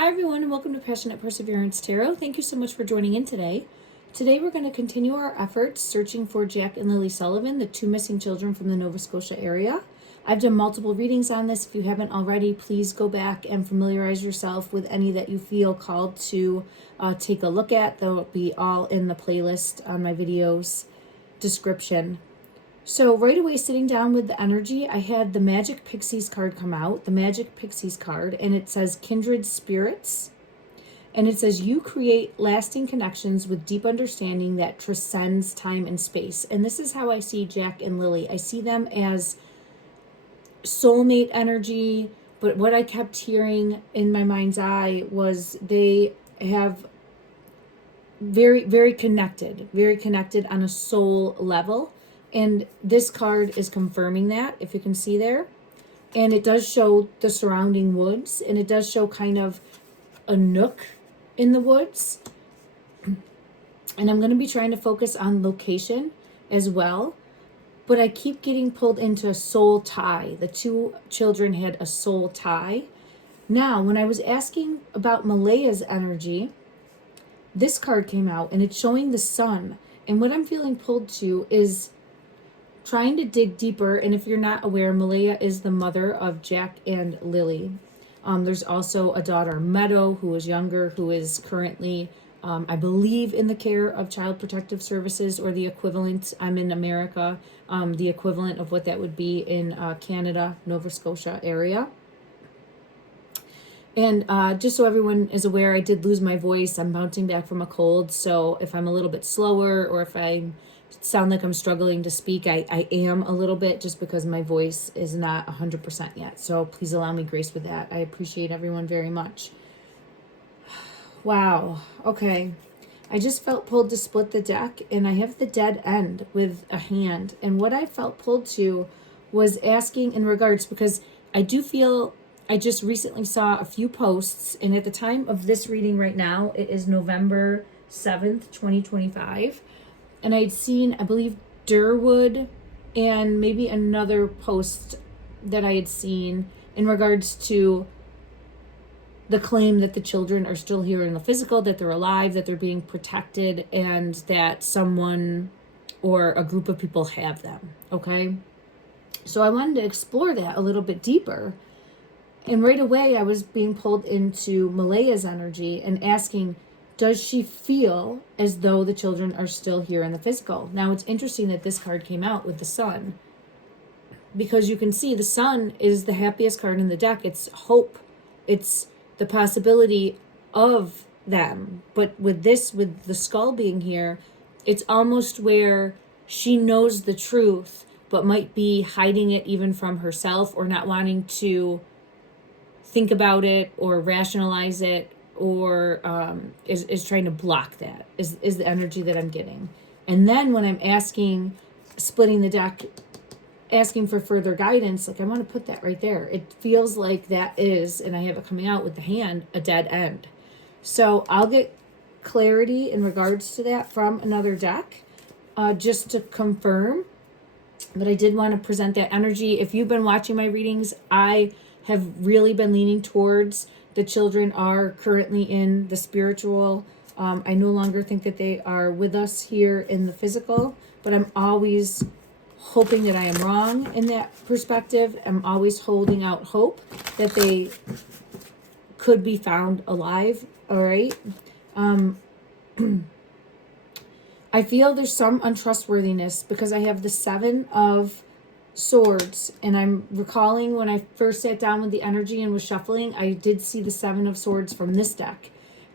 Hi everyone and welcome to Passionate Perseverance Tarot. Thank you so much for joining in today. Today we're going to continue our efforts searching for Jack and Lily Sullivan, the two missing children from the Nova Scotia area. I've done multiple readings on this. If you haven't already, please go back and familiarize yourself with any that you feel called to take a look at. They'll be all in the playlist on my videos description. So right away, sitting down with the energy, I had the Magic Pixies card come out, the Magic Pixies card, and it says Kindred Spirits. And it says, you create lasting connections with deep understanding that transcends time and space. And this is how I see Jack and Lily. I see them as soulmate energy, but what I kept hearing in my mind's eye was they have very connected on a soul level. And this card is confirming that, if you can see there. And it does show the surrounding woods, and it does show kind of a nook in the woods. And I'm going to be trying to focus on location as well. But I keep getting pulled into a soul tie. The two children had a soul tie. Now, when I was asking about Malaya's energy, this card came out, and it's showing the sun. And what I'm feeling pulled to is trying to dig deeper. And if you're not aware, Malaya is the mother of Jack and Lily. There's also a daughter, Meadow, who is younger, who is currently, I believe, in the care of Child Protective Services, or the equivalent. I'm in America, the equivalent of what that would be in Canada, Nova Scotia area. And just so everyone is aware, I did lose my voice. I'm bouncing back from a cold. So if I'm a little bit slower, or if I sound like I'm struggling to speak, I am a little bit, just because my voice is not 100% yet. So please allow me grace with that. I appreciate everyone very much. Wow. Okay. I just felt pulled to split the deck, and I have the dead end with a hand. And what I felt pulled to was asking in regards, because I do feel I just recently saw a few posts, and at the time of this reading right now, it is November 7th, 2025. And I'd seen, I believe, Durwood and maybe another post that I had seen in regards to the claim that the children are still here in the physical, that they're alive, that they're being protected, and that someone or a group of people have them, okay? So I wanted to explore that a little bit deeper. And right away, I was being pulled into Malaya's energy and asking, does she feel as though the children are still here in the physical? Now, it's interesting that this card came out with the sun, because you can see the sun is the happiest card in the deck. It's hope. It's the possibility of them. But with this, with the skull being here, it's almost where she knows the truth, but might be hiding it even from herself, or not wanting to think about it or rationalize it, or is trying to block that, is the energy that I'm getting. And then when I'm asking, splitting the deck, asking for further guidance, like I want to put that right there. It feels like that is, and I have it coming out with the hand, a dead end. So I'll get clarity in regards to that from another deck, just to confirm. But I did want to present that energy. If you've been watching my readings, I have really been leaning towards the children are currently in the spiritual. I no longer think that they are with us here in the physical, but I'm always hoping that I am wrong in that perspective. I'm always holding out hope that they could be found alive. All right. I feel there's some untrustworthiness, because I have the Seven of Swords, and I'm recalling when I first sat down with the energy and was shuffling, I did see the Seven of Swords from this deck,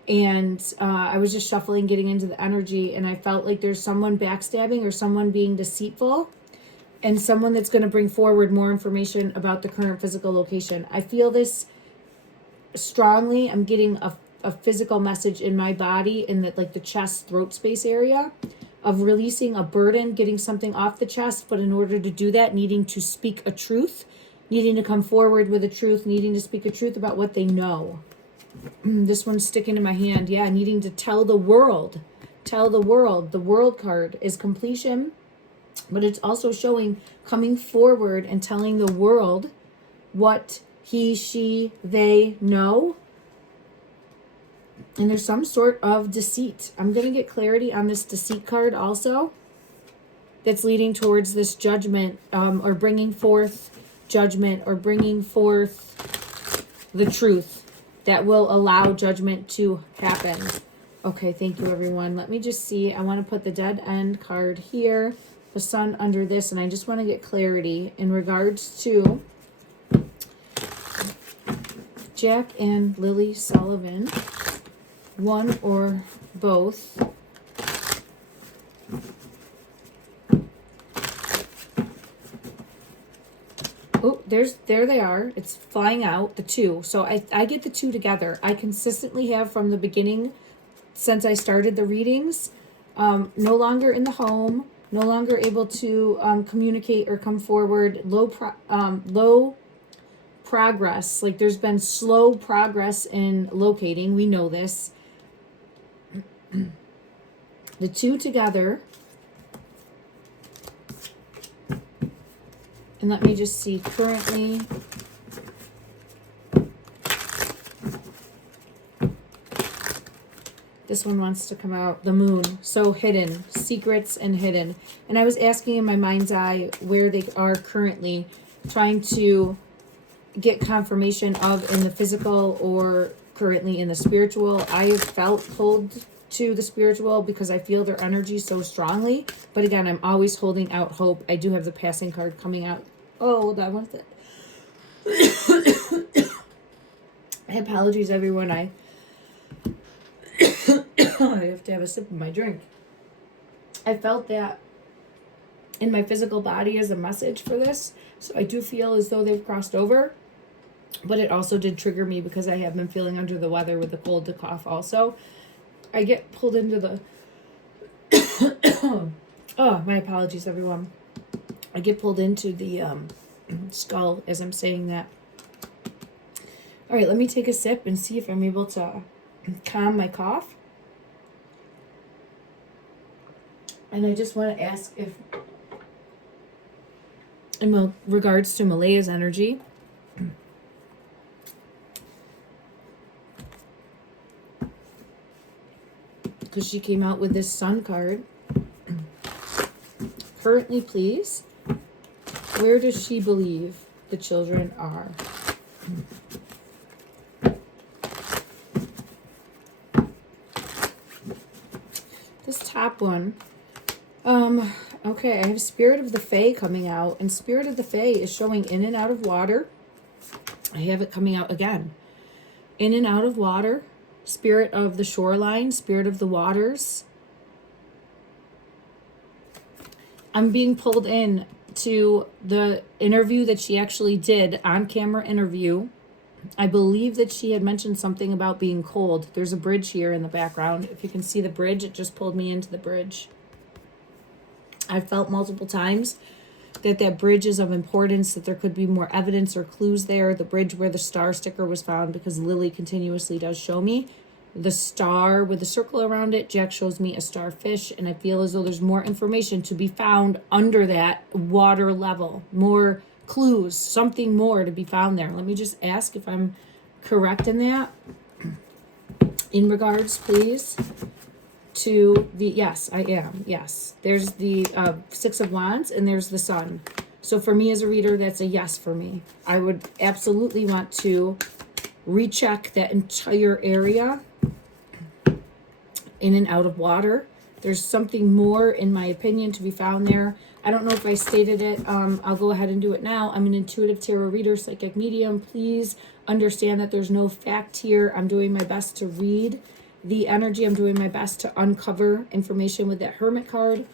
and I was just shuffling, getting into the energy, and I felt like there's someone backstabbing or someone being deceitful, and someone that's going to bring forward more information about the current physical location. I feel this strongly. I'm getting a physical message in my body, in the, like the chest, throat space area, of releasing a burden, getting something off the chest. But in order to do that, needing to speak a truth, needing to come forward with a truth, needing to speak a truth about what they know. This one's sticking in my hand. Yeah, needing to tell the world. Tell the world. The world card is completion, but it's also showing coming forward and telling the world what he, she, they know, And there's some sort of deceit. I'm going to get clarity on this deceit card also. That's leading towards this judgment, or bringing forth judgment, or bringing forth the truth that will allow judgment to happen. Okay, thank you, everyone. Let me just see. I want to put the dead end card here, the sun under this, and I just want to get clarity in regards to Jack and Lilly Sullivan. One or both. Oh, there they are. It's flying out, the two. So I get the two together. I consistently have from the beginning, since I started the readings, no longer in the home, no longer able to communicate or come forward, low progress. Like there's been slow progress in locating. We know this. The two together. And let me just see currently. This one wants to come out. The moon. So hidden. Secrets and hidden. And I was asking in my mind's eye where they are currently, trying to get confirmation of in the physical or currently in the spiritual. I have felt pulled to the spiritual because I feel their energy so strongly. But again, I'm always holding out hope. I do have the passing card coming out. Oh, that one's it. Apologies, everyone. I have to have a sip of my drink. I felt that in my physical body as a message for this. So I do feel as though they've crossed over. But it also did trigger me because I have been feeling under the weather with the cold, the cough also. I get pulled into the... Oh, my apologies, everyone. I get pulled into the skull as I'm saying that. All right, let me take a sip and see if I'm able to calm my cough. And I just want to ask if, in regards to Malaya's energy, because she came out with this sun card. Currently, please, where does she believe the children are? This top one, okay, I have Spirit of the Fae coming out, and Spirit of the Fae is showing in and out of water. I have it coming out again. In and out of water. Spirit of the shoreline, spirit of the waters. I'm being pulled in to the interview that she actually did, on-camera interview. I believe that she had mentioned something about being cold. There's a bridge here in the background. If you can see the bridge, it just pulled me into the bridge. I felt multiple times that bridge is of importance, that there could be more evidence or clues there. The bridge where the star sticker was found, because Lilly continuously does show me the star with the circle around it. Jack shows me a starfish, and I feel as though there's more information to be found under that water level. More clues, something more to be found there. Let me just ask if I'm correct in that. In regards, please, to the, yes, I am, yes. There's the Six of Wands, and there's the Sun. So for me as a reader, that's a yes for me. I would absolutely want to recheck that entire area in and out of water. There's something more, in my opinion, to be found there. I don't know if I stated it. I'll go ahead and do it now. I'm an intuitive tarot reader, psychic medium. Please understand that there's no fact here. I'm doing my best to read the energy. I'm doing my best to uncover information with that Hermit card,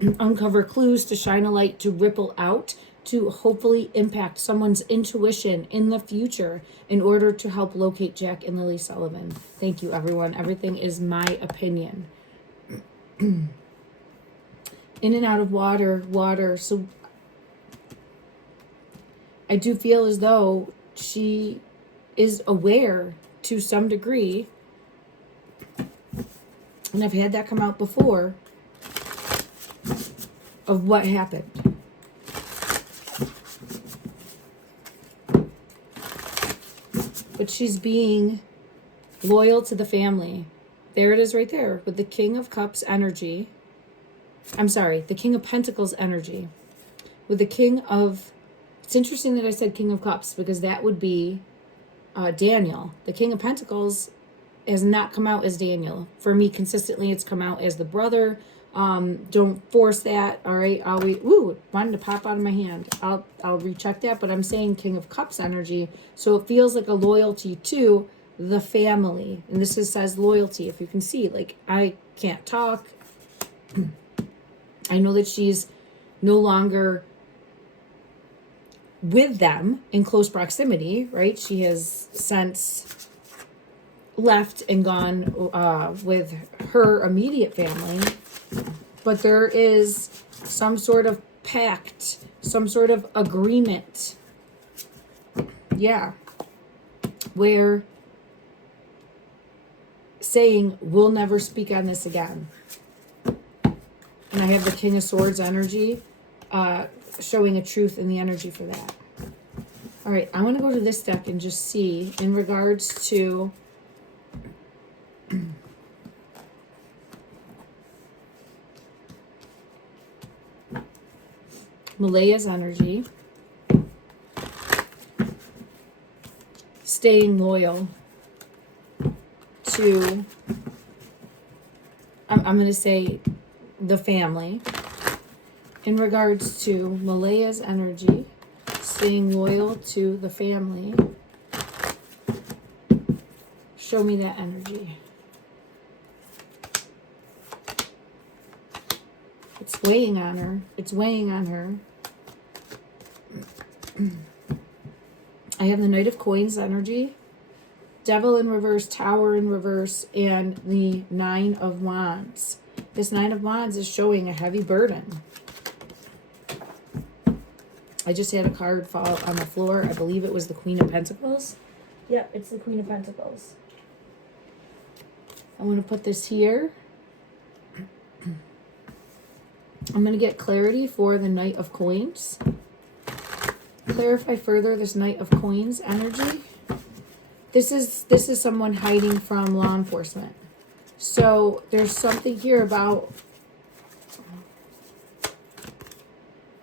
uncover clues, to shine a light, to ripple out, to hopefully impact someone's intuition in the future in order to help locate Jack and Lilly Sullivan. Thank you, everyone. Everything is my opinion. In and out of water. So I do feel as though she is aware to some degree, and I've had that come out before, of what happened. But she's being loyal to the family. There it is right there with the King of Cups energy. I'm sorry, the King of Pentacles energy. With the King of... It's interesting that I said King of Cups because that would be Daniel. The King of Pentacles has not come out as Daniel. For me, consistently, it's come out as the brother. Don't force that. All right. Wanted to pop out of my hand. I'll recheck that, but I'm saying King of Cups energy. So it feels like a loyalty to the family. And this says loyalty. If you can see, like, I can't talk. I know that she's no longer with them in close proximity, right? She has since left and gone with her immediate family. But there is some sort of pact, some sort of agreement. Yeah. Where saying, we'll never speak on this again. And I have the King of Swords energy, showing a truth in the energy for that. All right, I want to go to this deck and just see in regards to Malaya's energy, staying loyal to, I'm going to say, the family. In regards to Malaya's energy, staying loyal to the family. Show me that energy. It's weighing on her. It's weighing on her. I have the Knight of Coins energy, Devil in reverse, Tower in reverse, and the Nine of Wands. This Nine of Wands is showing a heavy burden. I just had a card fall on the floor. I believe it was the Queen of Pentacles. Yep, it's the Queen of Pentacles. I'm going to put this here. I'm going to get clarity for the Knight of Coins. Clarify further this Knight of Coins energy. This is someone hiding from law enforcement. So there's something here about...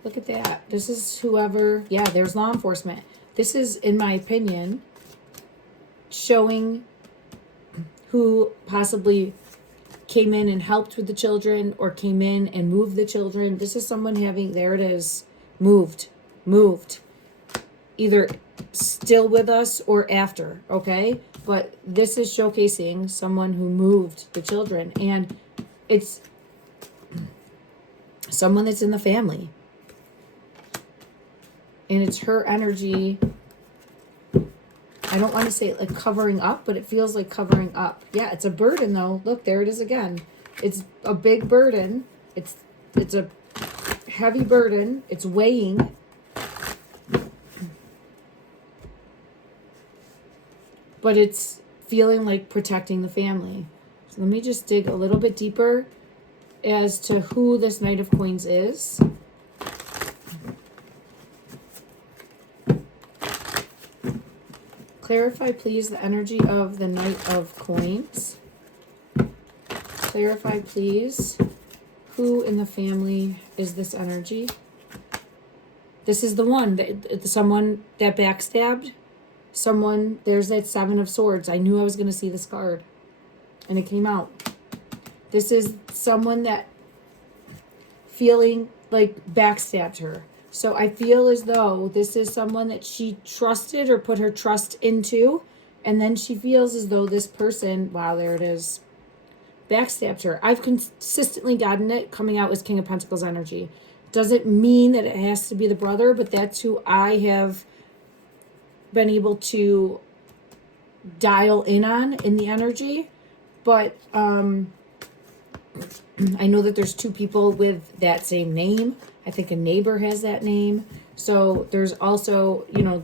Look at that. This is whoever... Yeah, there's law enforcement. This is, in my opinion, showing who possibly came in and helped with the children or came in and moved the children. This is someone having... There it is. Moved. Either still with us or after, okay? But this is showcasing someone who moved the children. And it's someone that's in the family. And it's her energy. I don't want to say like covering up, but it feels like covering up. Yeah, it's a burden though. Look, there it is again. It's a big burden. It's a heavy burden. It's weighing. But it's feeling like protecting the family. So let me just dig a little bit deeper as to who this Knight of Coins is. Clarify, please, the energy of the Knight of Coins. Clarify, please, who in the family is this energy? This is the one, someone that backstabbed. Someone, there's that Seven of Swords. I knew I was going to see this card. And it came out. This is someone that feeling like backstabbed her. So I feel as though this is someone that she trusted or put her trust into. And then she feels as though this person, wow, there it is, backstabbed her. I've consistently gotten it coming out as King of Pentacles energy. Doesn't mean that it has to be the brother, but that's who I have been able to dial in on in the energy. But I know that there's two people with that same name. I think a neighbor has that name. So there's also, you know,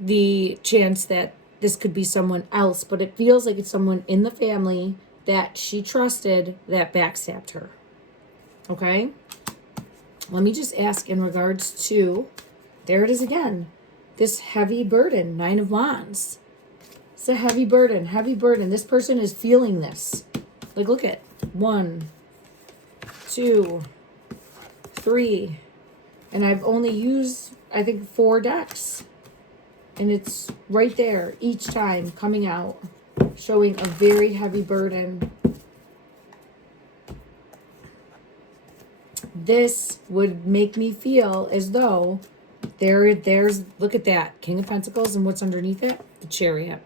the chance that this could be someone else, but it feels like it's someone in the family that she trusted that backstabbed her. Okay? Let me just ask in regards to, there it is again, this heavy burden, 9 of Wands. It's a heavy burden, heavy burden. This person is feeling this. Like, look at 1, 2, 3. And I've only used, I think, 4 decks. And it's right there each time coming out, showing a very heavy burden. This would make me feel as though there's, look at that, King of Pentacles, and what's underneath it? The Chariot.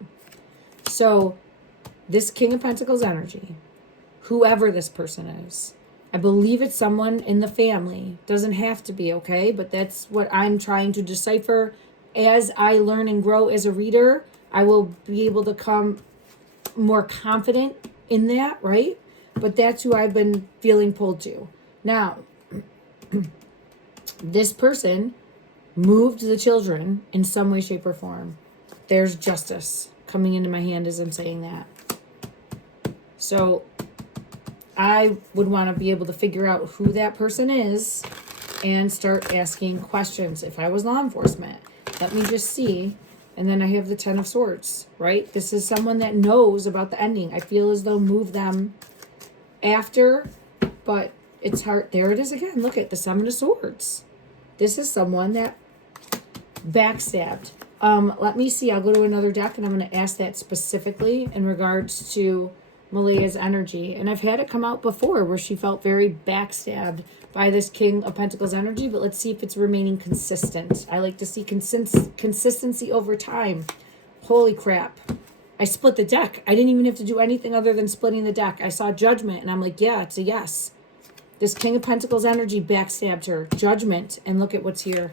So this King of Pentacles energy, whoever this person is, I believe it's someone in the family. Doesn't have to be, okay? But that's what I'm trying to decipher. As I learn and grow as a reader, I will be able to come more confident in that, right? But that's who I've been feeling pulled to. Now, this person moved the children in some way, shape, or form. There's justice coming into my hand as I'm saying that. So I would want to be able to figure out who that person is and start asking questions. If I was law enforcement, let me just see. And then I have the 10 of Swords, right? This is someone that knows about the ending. I feel as though move them after, but it's hard. There it is again. Look at the 7 of Swords. This is someone that backstabbed. Let me see. I'll go to another deck and I'm going to ask that specifically in regards to Malea's energy. And I've had it come out before where she felt very backstabbed by this King of Pentacles energy, but let's see if it's remaining consistent. I like to see consistency over time. Holy crap. I split the deck. I didn't even have to do anything other than splitting the deck. I saw Judgment and I'm like, yeah, it's a yes. This King of Pentacles energy backstabbed her. Judgment. And look at what's here.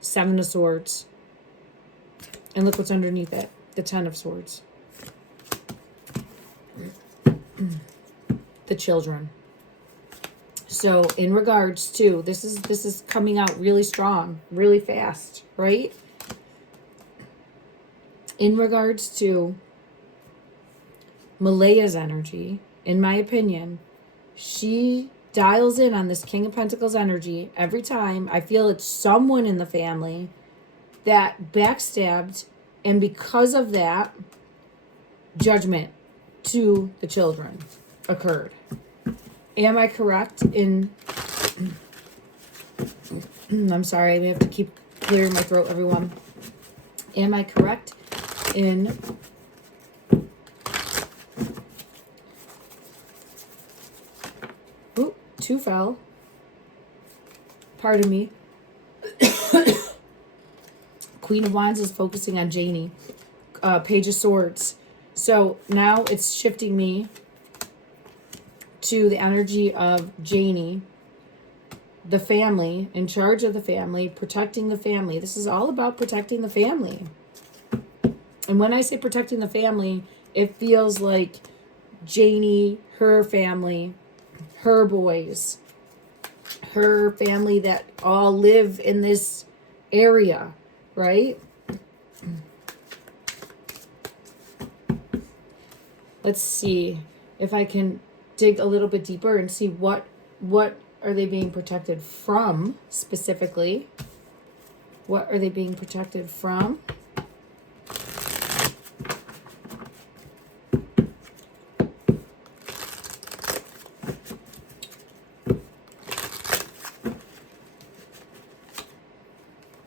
7 of Swords. And look what's underneath it. The 10 of Swords. The children. So in regards to, this is coming out really strong, really fast, right? In regards to Malea's energy, in my opinion, she dials in on this King of Pentacles energy every time. I feel it's someone in the family that backstabbed, and because of that, judgment to the children occurred. Am I correct in... I'm sorry, we have to keep clearing my throat, everyone. Am I correct in... Ooh, 2 fell. Pardon me. Queen of Wands is focusing on Jennie. Page of Swords. So now it's shifting me to the energy of Jennie, the family, in charge of the family, protecting the family. This is all about protecting the family. And when I say protecting the family, it feels like Jennie, her family, her boys, her family that all live in this area, right? Let's see if I can dig a little bit deeper and see what are they being protected from specifically. What are they being protected from?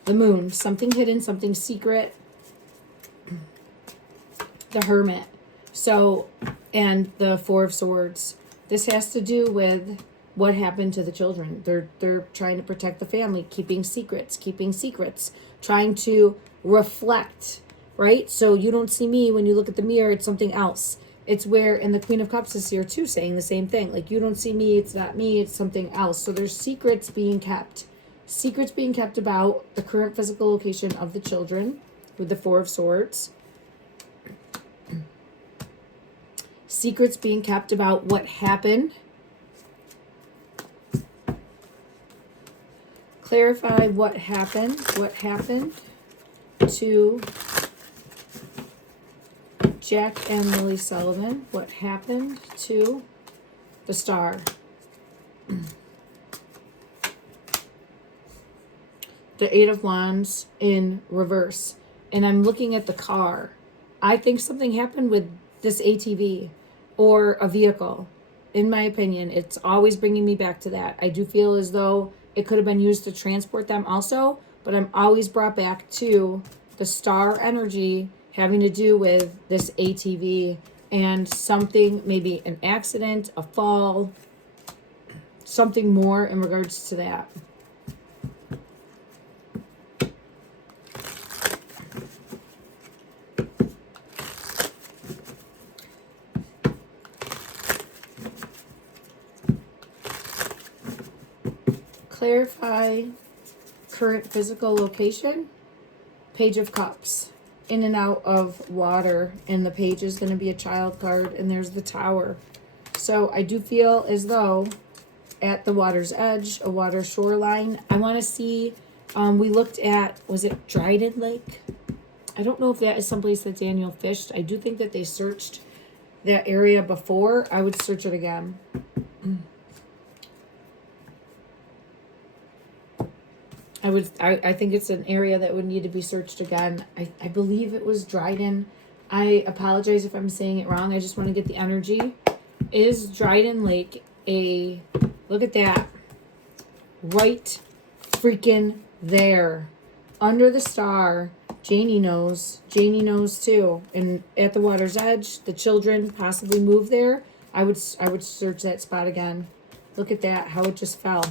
The Moon, something hidden, something secret. The Hermit. So, and the 4 of Swords. This has to do with what happened to the children. They're trying to protect the family, keeping secrets, trying to reflect, right? So you don't see me when you look at the mirror, it's something else. It's where, and the Queen of Cups is here too, saying the same thing. Like, you don't see me, it's not me, it's something else. So there's secrets being kept. Secrets being kept about the current physical location of the children with the 4 of Swords. Secrets being kept about what happened. Clarify what happened. What happened to Jack and Lilly Sullivan. What happened to the Star. the Eight of Wands in reverse. And I'm looking at the car. I think something happened with this ATV or a vehicle. In my opinion, it's always bringing me back to that. I do feel as though it could have been used to transport them also, but I'm always brought back to the star energy having to do with this ATV and something, maybe an accident, a fall, something more in regards to that. Clarify current physical location. Page of Cups. In and out of water. And the page is going to be a child card. And there's the Tower. So I do feel as though at the water's edge, a water shoreline. I want to see, we looked at, was it Dryden Lake? I don't know if that is someplace that Daniel fished. I do think that they searched that area before. I would search it again. I think it's an area that would need to be searched again. I believe it was Dryden. I apologize if I'm saying it wrong. I just want to get the energy. Is Dryden Lake a, look at that, right freaking there, under the star. Jennie knows too. And at the water's edge, the children possibly moved there. I would search that spot again. Look at that, how it just fell.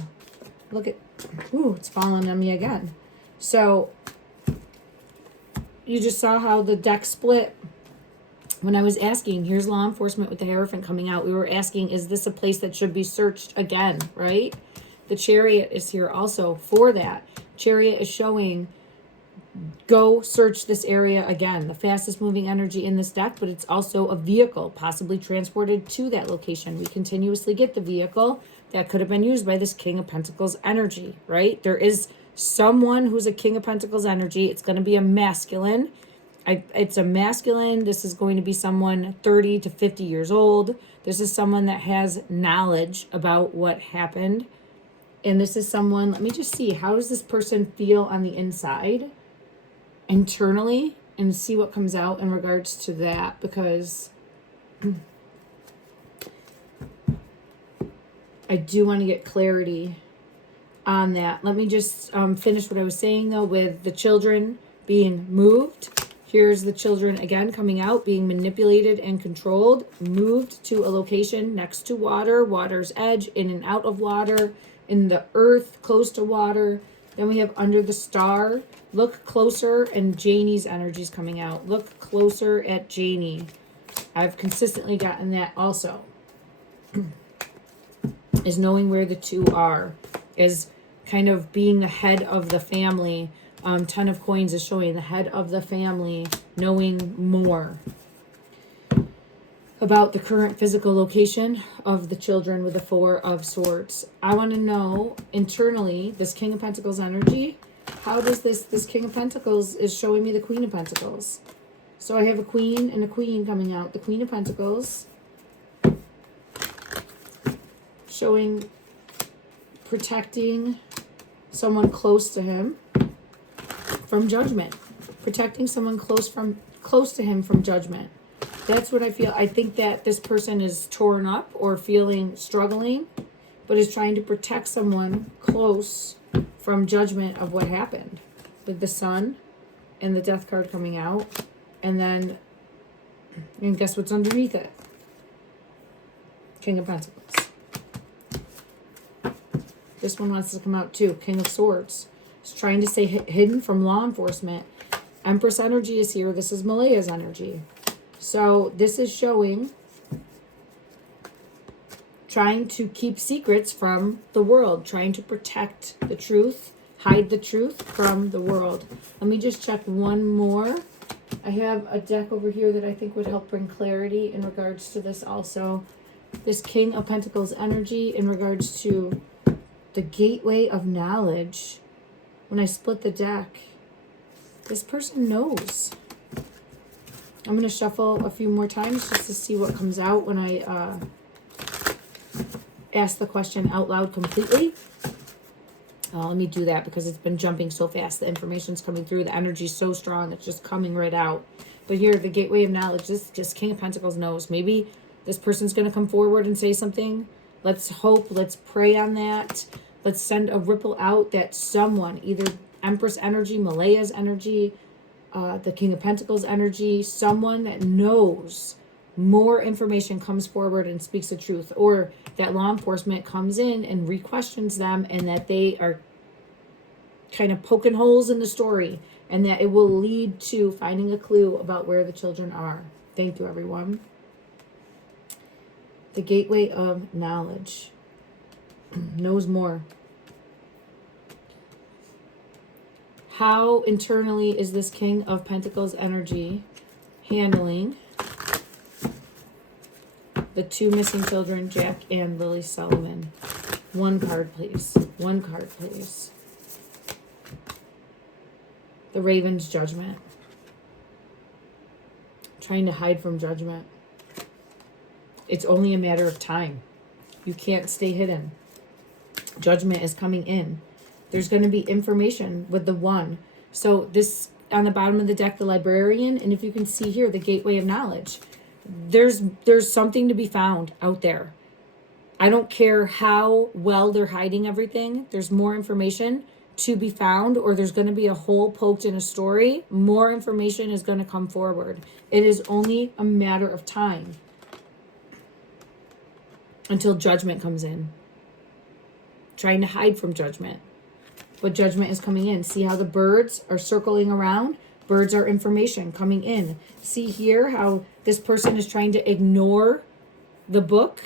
Look at, ooh, it's falling on me again. So you just saw how the deck split. When I was asking, here's law enforcement with the Hierophant coming out. We were asking, is this a place that should be searched again, right? The Chariot is here also for that. Chariot is showing, go search this area again. The fastest moving energy in this deck, but it's also a vehicle possibly transported to that location. We continuously get the vehicle that could have been used by this King of Pentacles energy, right? There is someone who's a King of Pentacles energy. It's going to be a masculine. It's a masculine. This is going to be someone 30 to 50 years old. This is someone that has knowledge about what happened. And this is someone, let me just see, how does this person feel on the inside, internally, and see what comes out in regards to that, because I do want to get clarity on that. Let me just finish what I was saying, though, with the children being moved. Here's the children again coming out, being manipulated and controlled, moved to a location next to water, water's edge, in and out of water, in the earth, close to water. Then we have under the star. Look closer, and Jennie's energy is coming out. Look closer at Jennie. I've consistently gotten that also. Is knowing where the two are. Is kind of being the head of the family. 10 of Coins is showing the head of the family knowing more about the current physical location of the children with the Four of Swords. I want to know internally, this King of Pentacles energy, how does this King of Pentacles is showing me the Queen of Pentacles. So I have a Queen and a Queen coming out. The Queen of Pentacles showing protecting someone close to him from judgment. Protecting someone close to him from judgment. That's what I feel. I think that this person is torn up or struggling, but is trying to protect someone close from judgment of what happened. With the Sun and the Death card coming out. And then, and guess what's underneath it? King of Pentacles. This one wants to come out too. King of Swords. It's trying to stay hidden from law enforcement. Empress energy is here. This is Malaya's energy. So this is showing trying to keep secrets from the world, trying to protect the truth, hide the truth from the world. Let me just check one more. I have a deck over here that I think would help bring clarity in regards to this also. This King of Pentacles energy in regards to the gateway of knowledge. When I split the deck, this person knows. I'm going to shuffle a few more times just to see what comes out when I ask the question out loud completely. Let me do that because it's been jumping so fast. The information's coming through. The energy's so strong. It's just coming right out. But here, the gateway of knowledge, this just King of Pentacles knows. Maybe this person's going to come forward and say something. Let's hope. Let's pray on that. Let's send a ripple out that someone, either Empress energy, Malaya's energy, the King of Pentacles energy, someone that knows more information comes forward and speaks the truth, or that law enforcement comes in and re-questions them, and that they are kind of poking holes in the story, and that it will lead to finding a clue about where the children are. Thank you, everyone. The gateway of knowledge knows more. How internally is this King of Pentacles energy handling the two missing children, Jack and Lilly Sullivan? One card, please. One card, please. The Raven's judgment. Trying to hide from judgment. It's only a matter of time. You can't stay hidden. Judgment is coming in. There's going to be information with the one. So this, on the bottom of the deck, the Librarian, and if you can see here, the Gateway of Knowledge. There's something to be found out there. I don't care how well they're hiding everything. There's more information to be found, or there's going to be a hole poked in a story. More information is going to come forward. It is only a matter of time until judgment comes in. Trying to hide from judgment. But judgment is coming in. See how the birds are circling around? Birds are information coming in. See here how this person is trying to ignore the book?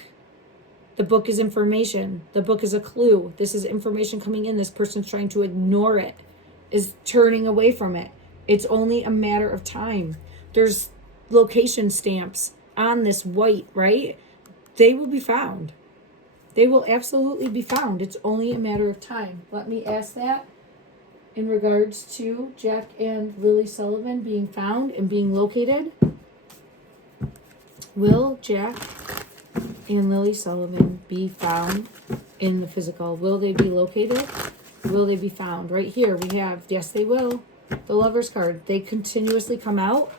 The book is information. The book is a clue. This is information coming in. This person's trying to ignore it, is turning away from it. It's only a matter of time. There's location stamps on this white, right? They will be found. They will absolutely be found. It's only a matter of time. Let me ask that in regards to Jack and Lilly Sullivan being found and being located. Will Jack and Lilly Sullivan be found in the physical? Will they be located? Will they be found? Right here we have, yes, they will. The Lover's card. They continuously come out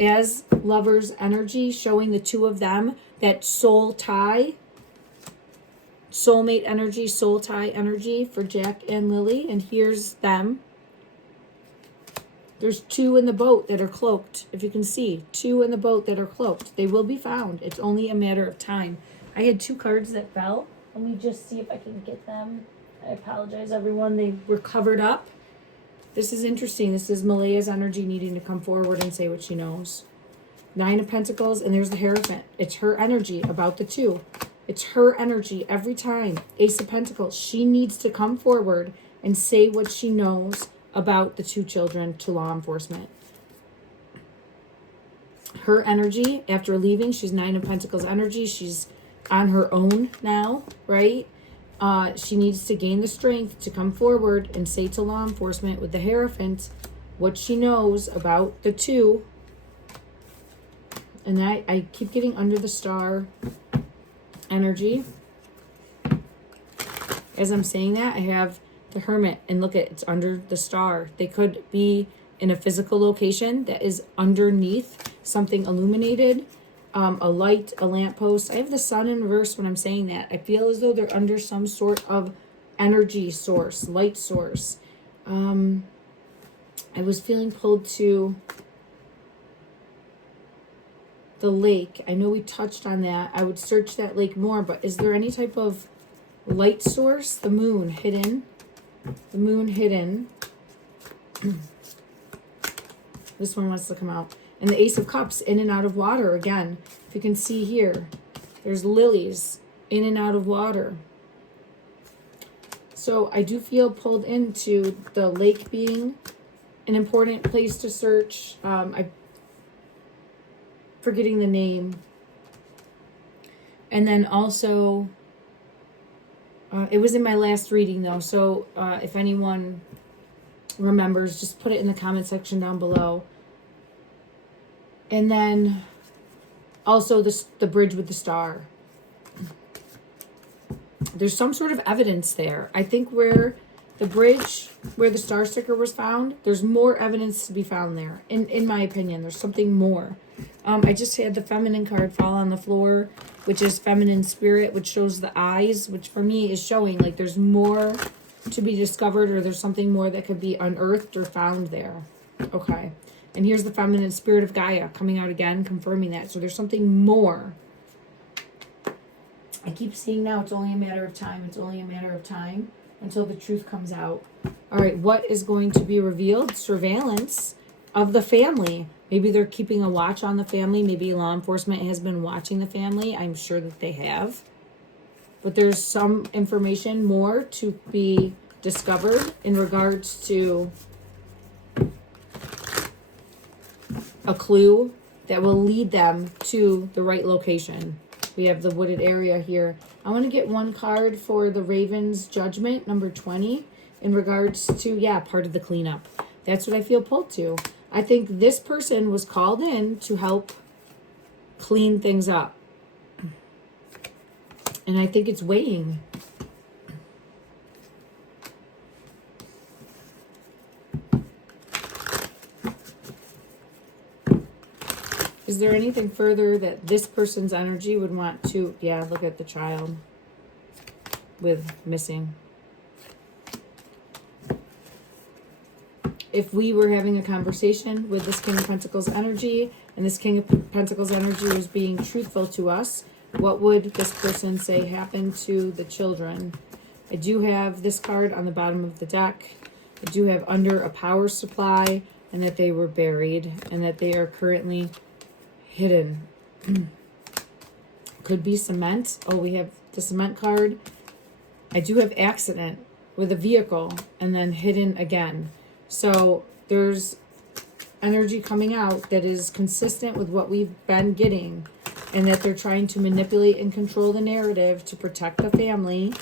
as Lover's energy, showing the two of them, that soul tie, soulmate energy, soul tie energy for Jack and Lilly. And here's them. There's two in the boat that are cloaked. If you can see, two in the boat that are cloaked. They will be found. It's only a matter of time. I had two cards that fell. Let me just see if I can get them. I apologize, everyone. They were covered up. This is interesting. This is Malaya's energy needing to come forward and say what she knows. Nine of Pentacles, and there's the Hierophant. It's her energy about the two. It's her energy every time. Ace of Pentacles. She needs to come forward and say what she knows about the two children to law enforcement. Her energy after leaving, she's Nine of Pentacles energy. She's on her own now, right? She needs to gain the strength to come forward and say to law enforcement with the Hierophant what she knows about the two. And I keep getting under the star energy. As I'm saying that, I have the Hermit, and look at, it's under the star. They could be in a physical location that is underneath something illuminated, a light, a lamppost. I have the Sun in reverse when I'm saying that. I feel as though they're under some sort of energy source, light source. I was feeling pulled to the lake. I know we touched on that. I would search that lake more, but is there any type of light source? The moon hidden. The moon hidden. This one wants to come out. And the Ace of Cups, in and out of water again. If you can see here, there's lilies in and out of water. So I do feel pulled into the lake being an important place to search. I'm forgetting the name. And then also, it was in my last reading though. So if anyone remembers, just put it in the comment section down below. And then also the bridge with the star. There's some sort of evidence there. I think where The bridge where the star sticker was found, there's more evidence to be found there. In my opinion, there's something more. I just had the feminine card fall on the floor, which is feminine spirit, which shows the eyes, which for me is showing like there's more to be discovered, or there's something more that could be unearthed or found there. Okay. And here's the feminine spirit of Gaia coming out again, confirming that. So there's something more. I keep seeing now it's only a matter of time. It's only a matter of time until the truth comes out. All right, what is going to be revealed? Surveillance of the family. Maybe they're keeping a watch on the family. Maybe law enforcement has been watching the family. I'm sure that they have. But there's some information more to be discovered in regards to a clue that will lead them to the right location. We have the wooded area here. I want to get one card for the Raven's Judgment, number 20, in regards to, yeah, part of the cleanup. That's what I feel pulled to. I think this person was called in to help clean things up. And I think it's weighing. Is there anything further that this person's energy would want to... Yeah, look at the child with missing. If we were having a conversation with this King of Pentacles energy, and this King of Pentacles energy was being truthful to us, what would this person say happened to the children? I do have this card on the bottom of the deck. I do have under a power supply, and that they were buried, and that they are currently hidden. Could be cement. Oh, we have the cement card. I do have accident with a vehicle and then hidden again. So there's energy coming out that is consistent with what we've been getting, and that they're trying to manipulate and control the narrative to protect the family.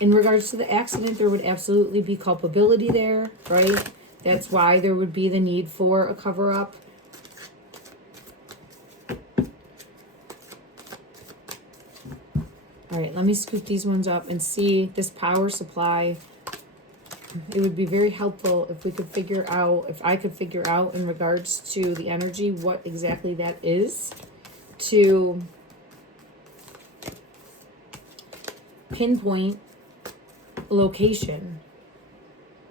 In regards to the accident, there would absolutely be culpability there, right? That's why there would be the need for a cover-up. All right, let me scoop these ones up and see this power supply. It would be very helpful if we could figure out, if I could figure out in regards to the energy, what exactly that is, to pinpoint location.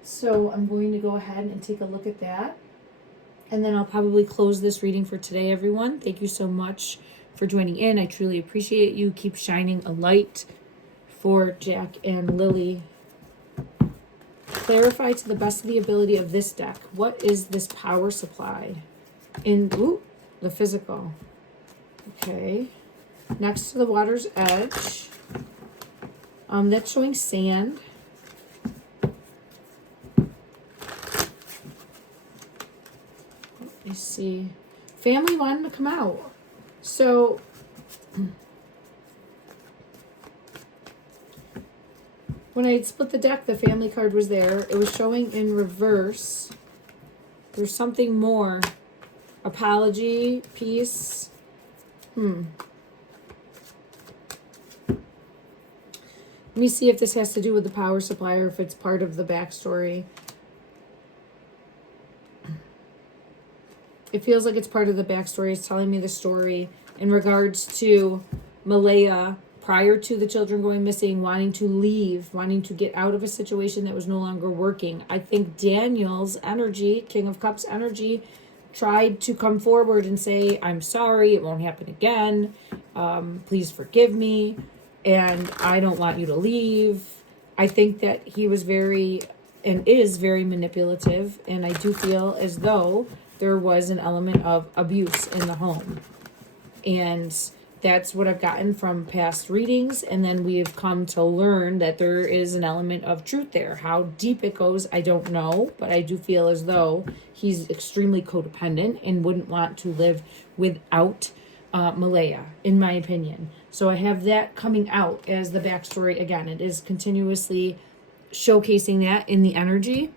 So I'm going to go ahead and take a look at that. And then I'll probably close this reading for today, everyone. Thank you so much for joining in. I truly appreciate you. Keep shining a light for Jack and Lily. Clarify to the best of the ability of this deck. What is this power supply? In the physical. Okay. Next to the water's edge. That's showing sand. Let me see. Family wanted to come out. So when I had split the deck, the family card was there. It was showing in reverse. There's something more. Apology, peace. Let me see if this has to do with the power supply or if it's part of the backstory. It feels like it's part of the backstory. It's telling me the story in regards to Malaya prior to the children going missing, wanting to leave, wanting to get out of a situation that was no longer working. I think Daniel's energy, King of Cups energy, tried to come forward and say, I'm sorry, it won't happen again. Please forgive me. And I don't want you to leave. I think that he was very and is very manipulative. And I do feel as though there was an element of abuse in the home. And that's what I've gotten from past readings. And then we've come to learn that there is an element of truth there. How deep it goes, I don't know. But I do feel as though he's extremely codependent and wouldn't want to live without Malaya, in my opinion. So I have that coming out as the backstory. Again, it is continuously showcasing that in the energy.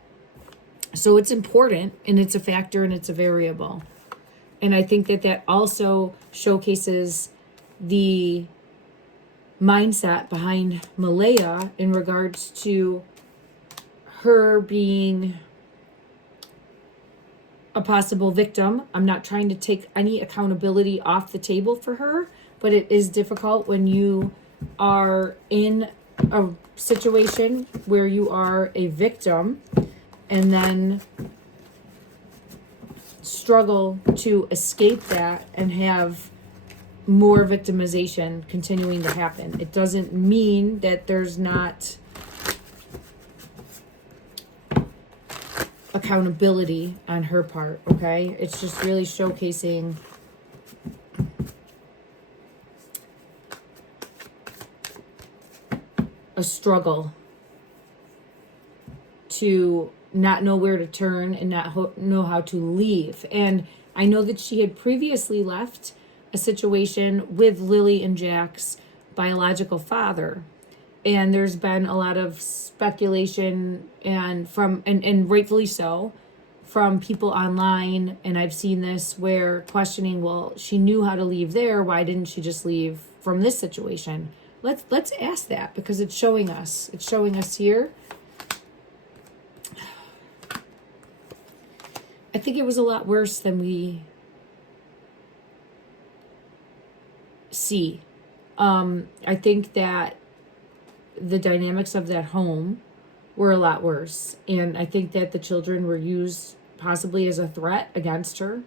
So it's important, and it's a factor, and it's a variable. And I think that that also showcases the mindset behind Malaya in regards to her being a possible victim. I'm not trying to take any accountability off the table for her, but it is difficult when you are in a situation where you are a victim and then struggle to escape that and have more victimization continuing to happen. It doesn't mean that there's not accountability on her part, okay? It's just really showcasing a struggle to not know where to turn and not know how to leave. And I know that she had previously left a situation with Lilly and Jack's biological father. And there's been a lot of speculation and rightfully so from people online. And I've seen this where questioning, well, she knew how to leave there. Why didn't she just leave from this situation? Let's ask that, because it's showing us. It's showing us here. I think it was a lot worse than we see. I think that the dynamics of that home were a lot worse. And I think that the children were used possibly as a threat against her.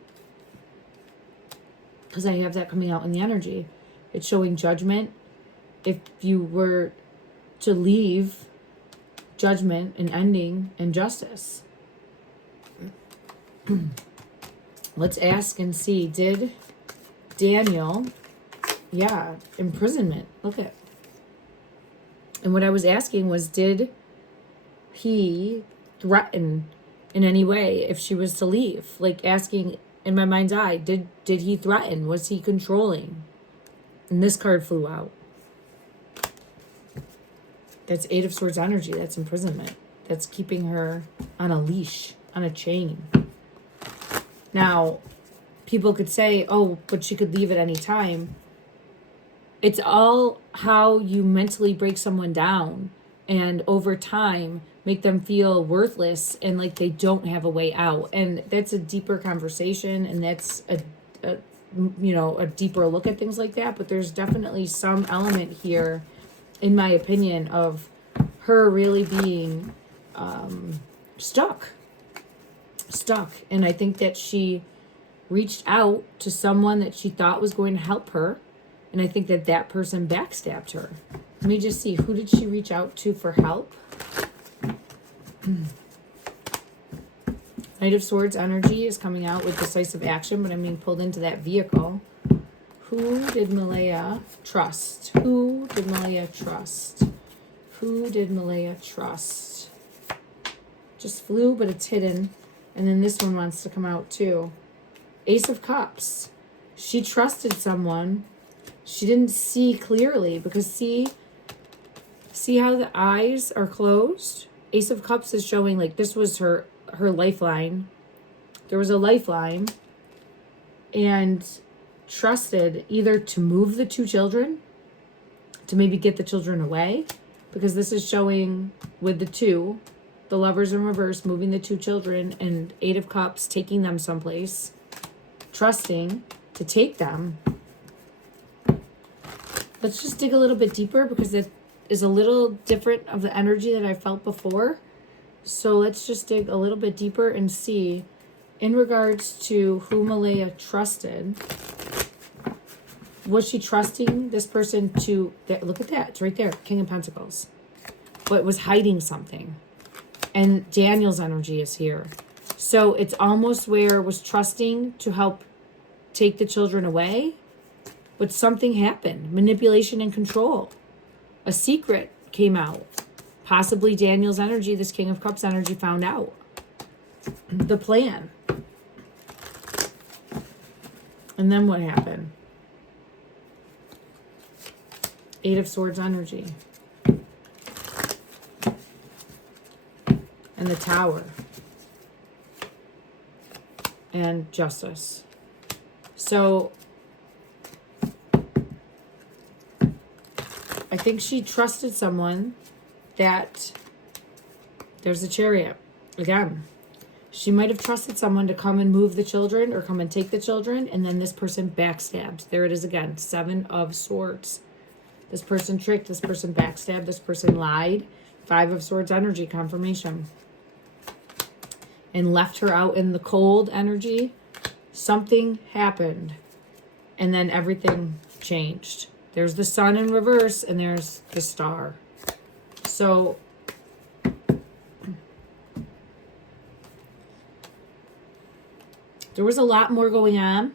Because I have that coming out in the energy. It's showing judgment. If you were to leave, judgment and ending and justice. Let's ask and see. Did Daniel, imprisonment. Look at. And what I was asking was, did he threaten in any way if she was to leave? Like asking in my mind's eye, did he threaten? Was he controlling? And this card flew out. That's Eight of Swords energy. That's imprisonment. That's keeping her on a leash, on a chain. Now, people could say, oh, but she could leave at any time. It's all how you mentally break someone down and over time make them feel worthless and like they don't have a way out. And that's a deeper conversation, and that's a deeper look at things like that. But there's definitely some element here, in my opinion, of her really being stuck. And I think that she reached out to someone that she thought was going to help her. And I think that that person backstabbed her. Let me just see. Who did she reach out to for help? Knight of Swords energy is coming out with decisive action, but I'm being pulled into that vehicle. Who did Malaya trust? Who did Malaya trust? Who did Malaya trust? Just flew, but it's hidden. And then this one wants to come out too. Ace of Cups. She trusted someone. She didn't see clearly, because see how the eyes are closed? Ace of Cups is showing like this was her lifeline. There was a lifeline, and trusted either to move the two children, to maybe get the children away, because this is showing with the Lovers in reverse, moving the two children, and Eight of Cups taking them someplace, trusting to take them. Let's just dig a little bit deeper, because it is a little different of the energy that I felt before. So let's just dig a little bit deeper and see, in regards to who Malaya trusted, was she trusting this person to, look at that, it's right there, King of Pentacles, but was hiding something. And Daniel's energy is here. So it's almost where was trusting to help take the children away, but something happened. Manipulation and control. A secret came out. Possibly Daniel's energy, this King of Cups energy, found out the plan. And then what happened? Eight of Swords energy. And the Tower. And Justice. So think she trusted someone that, there's a Chariot again. She might have trusted someone to come and move the children or come and take the children, and then this person backstabbed. There it is again, 7 of Swords. This person tricked, this person backstabbed, this person lied. 5 of Swords energy, confirmation. And left her out in the cold energy. Something happened, and then everything changed. There's the Sun in reverse, and there's the Star. So there was a lot more going on.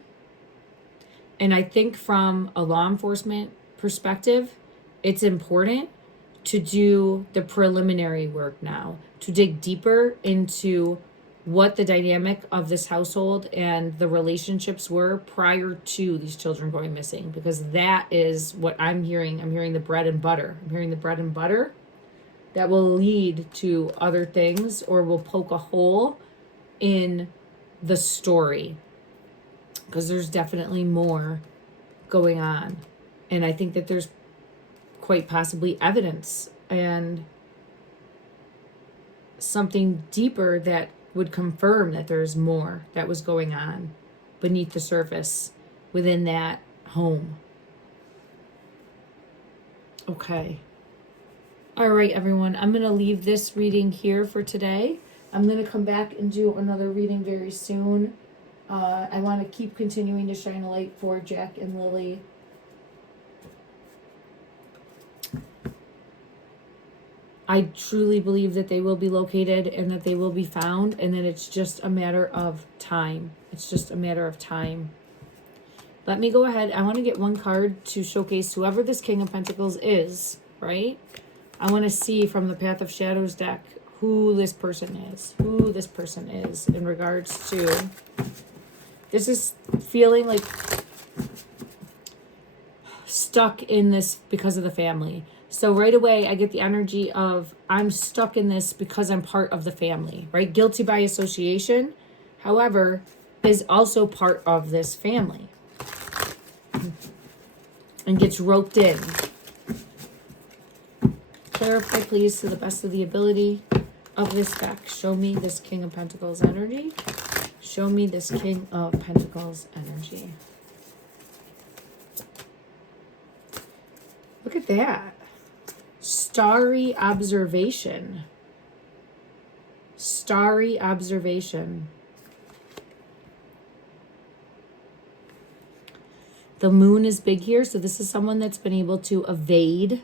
And I think from a law enforcement perspective, it's important to do the preliminary work now, to dig deeper into what the dynamic of this household and the relationships were prior to these children going missing, because that is what I'm hearing. I'm hearing the bread and butter. I'm hearing the bread and butter that will lead to other things or will poke a hole in the story, because there's definitely more going on. And I think that there's quite possibly evidence and something deeper that would confirm that there's more that was going on beneath the surface within that home. Okay. All right, everyone. I'm going to leave this reading here for today. I'm going to come back and do another reading very soon. I want to keep continuing to shine a light for Jack and Lily. I truly believe that they will be located and that they will be found, and that it's just a matter of time. It's just a matter of time. Let me go ahead. I want to get one card to showcase whoever this King of Pentacles is, right? I want to see from the Path of Shadows deck who this person is. Who this person is in regards to... This is feeling like stuck in this because of the family. So right away, I get the energy of I'm stuck in this because I'm part of the family, right? Guilty by association, however, is also part of this family and gets roped in. Clarify, please, to the best of the ability of this deck. Show me this King of Pentacles energy. Show me this King of Pentacles energy. Look at that. Starry observation. Starry observation. The moon is big here, so this is someone that's been able to evade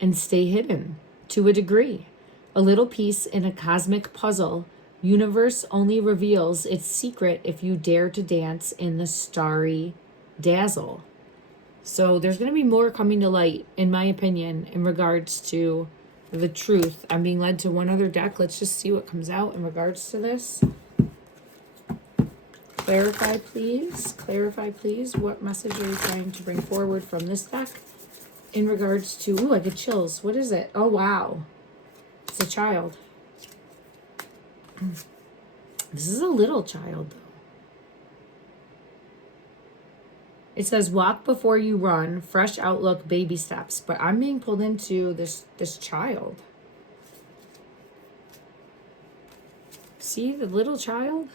and stay hidden to a degree. A little piece in a cosmic puzzle. Universe only reveals its secret if you dare to dance in the starry dazzle. So there's going to be more coming to light, in my opinion, in regards to the truth. I'm being led to one other deck. Let's just see what comes out in regards to this. Clarify, please. Clarify, please. What message are you trying to bring forward from this deck in regards to... Ooh, I get chills. What is it? Oh, wow. It's a child. This is a little child, though. It says, walk before you run, fresh outlook, baby steps. But I'm being pulled into this child. See the little child?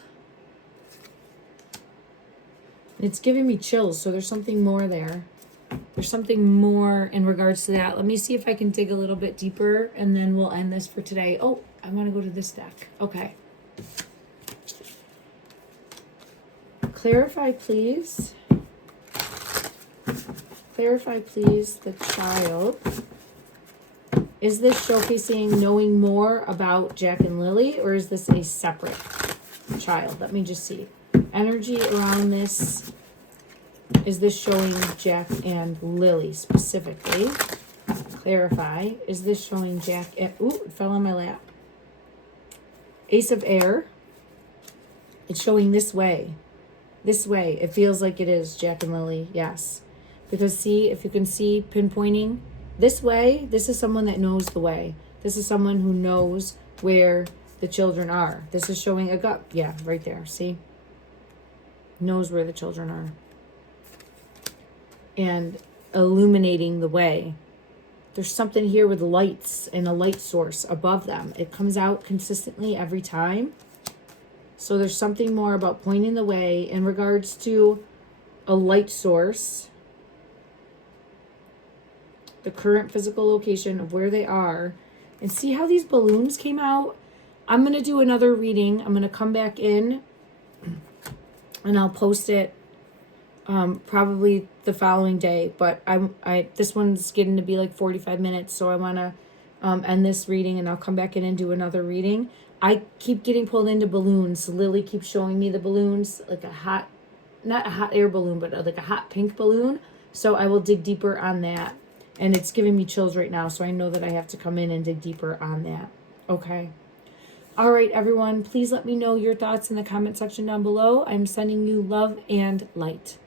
It's giving me chills, so there's something more there. There's something more in regards to that. Let me see if I can dig a little bit deeper, and then we'll end this for today. Oh, I want to go to this deck. Okay. Clarify, please. Clarify, please, the child. Is this showcasing knowing more about Jack and Lily, or is this a separate child? Let me just see. Energy around this. Is this showing Jack and Lily specifically? Clarify. Is this showing Jack and... Ooh, it fell on my lap. Ace of Air. It's showing this way. This way. It feels like it is Jack and Lily. Yes. Because see, if you can see pinpointing this way, this is someone that knows the way. This is someone who knows where the children are. This is showing a gut. Yeah, right there. See? Knows where the children are. And illuminating the way there's something here with lights and a light source above them. It comes out consistently every time. So there's something more about pointing the way in regards to a light source, the current physical location of where they are, and see how these balloons came out. I'm going to do another reading. I'm going to come back in and I'll post it probably the following day, but I this one's getting to be like 45 minutes, so I want to end this reading and I'll come back in and do another reading. I keep getting pulled into balloons. Lily keeps showing me the balloons, like a hot, not a hot air balloon, but like a hot pink balloon. So I will dig deeper on that. And it's giving me chills right now, so I know that I have to come in and dig deeper on that. Okay. All right, everyone. Please let me know your thoughts in the comment section down below. I'm sending you love and light.